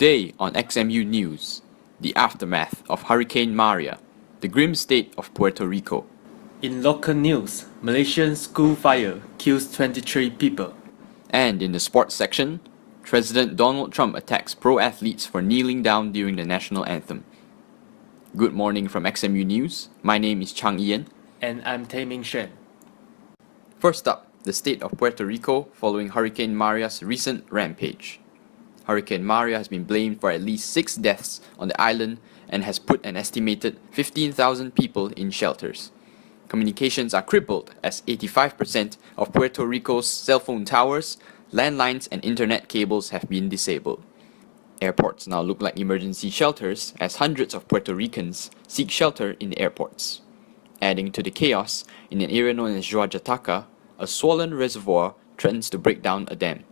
Today on XMU News, the aftermath of Hurricane Maria, the grim state of Puerto Rico. In local news, Malaysian school fire kills 23 people. And in the sports section, President Donald Trump attacks pro athletes for kneeling down during the national anthem. Good morning from XMU News. My name is Chang Ye Ian. And I'm Ming Xuan. First up, the state of Puerto Rico following Hurricane Maria's recent rampage. Hurricane Maria has been blamed for at least 6 deaths on the island and has put an estimated 15,000 people in shelters. Communications are crippled as 85% of Puerto Rico's cell phone towers, landlines and internet cables have been disabled. Airports now look like emergency shelters as hundreds of Puerto Ricans seek shelter in the airports. Adding to the chaos, in an area known as Xuan, a swollen reservoir threatens to break down a dam.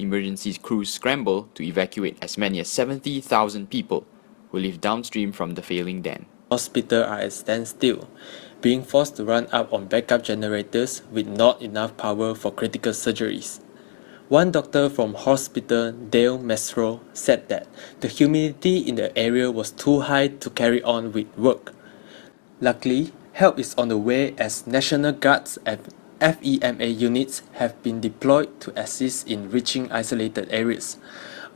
Emergency crews scramble to evacuate as many as 70,000 people who live downstream from the failing dam. Hospitals are at standstill, being forced to run up on backup generators with not enough power for critical surgeries. One doctor from Hospital del Maestro said that the humidity in the area was too high to carry on with work. Luckily, help is on the way as National Guards and FEMA units have been deployed to assist in reaching isolated areas,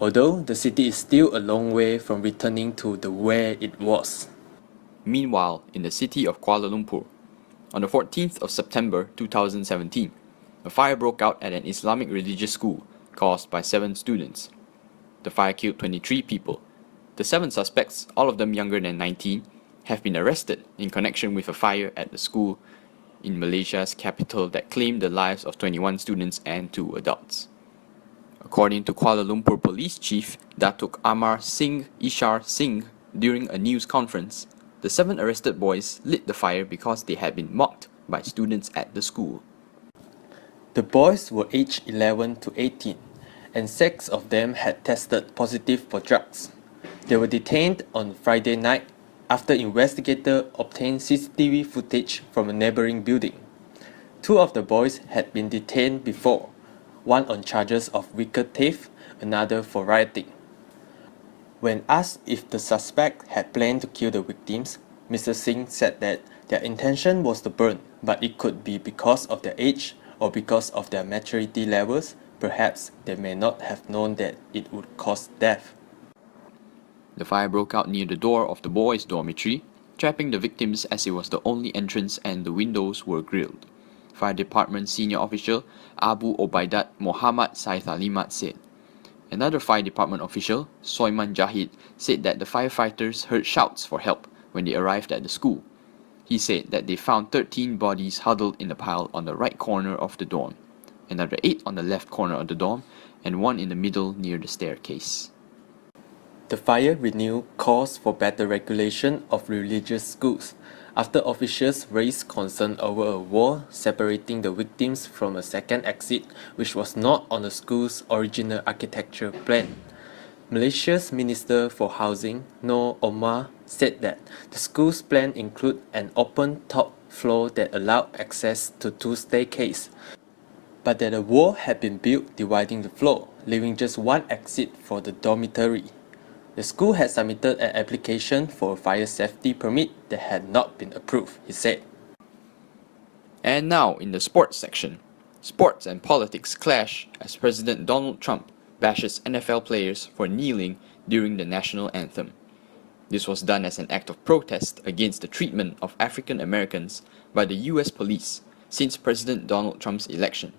although the city is still a long way from returning to the way it was. Meanwhile, in the city of Kuala Lumpur, on the 14th of September 2017, a fire broke out at an Islamic religious school caused by 7 students. The fire killed 23 people. The 7 suspects, all of them younger than 19, have been arrested in connection with a fire at the school in Malaysia's capital that claimed the lives of 21 students and 2 adults. According to Kuala Lumpur Police Chief Datuk Amar Singh Ishar Singh, during a news conference, the 7 arrested boys lit the fire because they had been mocked by students at the school. The boys were aged 11 to 18, and 6 of them had tested positive for drugs. They were detained on Friday night after investigators obtained CCTV footage from a neighboring building. 2 of the boys had been detained before, one on charges of vehicle theft, another for rioting. When asked if the suspect had planned to kill the victims, Mr. Singh said that their intention was to burn, but it could be because of their age or because of their maturity levels. Perhaps they may not have known that it would cause death. The fire broke out near the door of the boys' dormitory, trapping the victims as it was the only entrance and the windows were grilled. Fire Department senior official Abu Obaidat Muhammad Saithalimat said. Another Fire Department official, Soiman Jahid, said that the firefighters heard shouts for help when they arrived at the school. He said that they found 13 bodies huddled in a pile on the right corner of the dorm, another 8 on the left corner of the dorm, and 1 in the middle near the staircase. The fire renewed calls for better regulation of religious schools after officials raised concern over a wall separating the victims from a second exit which was not on the school's original architecture plan. Malaysia's Minister for Housing, Noor Omar, said that the school's plan included an open top floor that allowed access to 2 staircases, but that a wall had been built dividing the floor, leaving just 1 exit for the dormitory. The school had submitted an application for a fire safety permit that had not been approved, he said. And now in the sports section, sports and politics clash as President Donald Trump bashes NFL players for kneeling during the national anthem. This was done as an act of protest against the treatment of African Americans by the US police since President Donald Trump's election.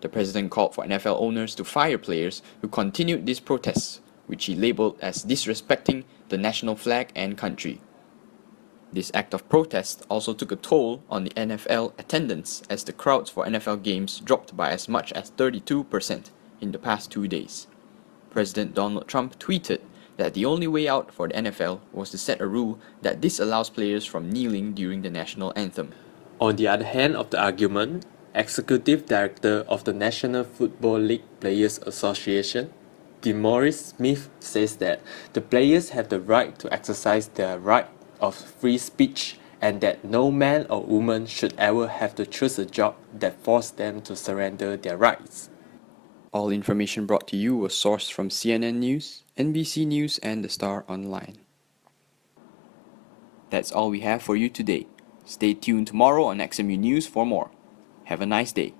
The president called for NFL owners to fire players who continued these protests, which he labeled as disrespecting the national flag and country. This act of protest also took a toll on the NFL attendance as the crowds for NFL games dropped by as much as 32% in the past 2 days. President Donald Trump tweeted that the only way out for the NFL was to set a rule that disallows players from kneeling during the national anthem. On the other hand of the argument, Executive Director of the National Football League Players Association, DeMaurice Smith, says that the players have the right to exercise their right of free speech and that no man or woman should ever have to choose a job that forces them to surrender their rights. All information brought to you was sourced from CNN News NBC News and The Star Online. That's all we have for you today. Stay tuned tomorrow on XMU News for more. Have a nice day.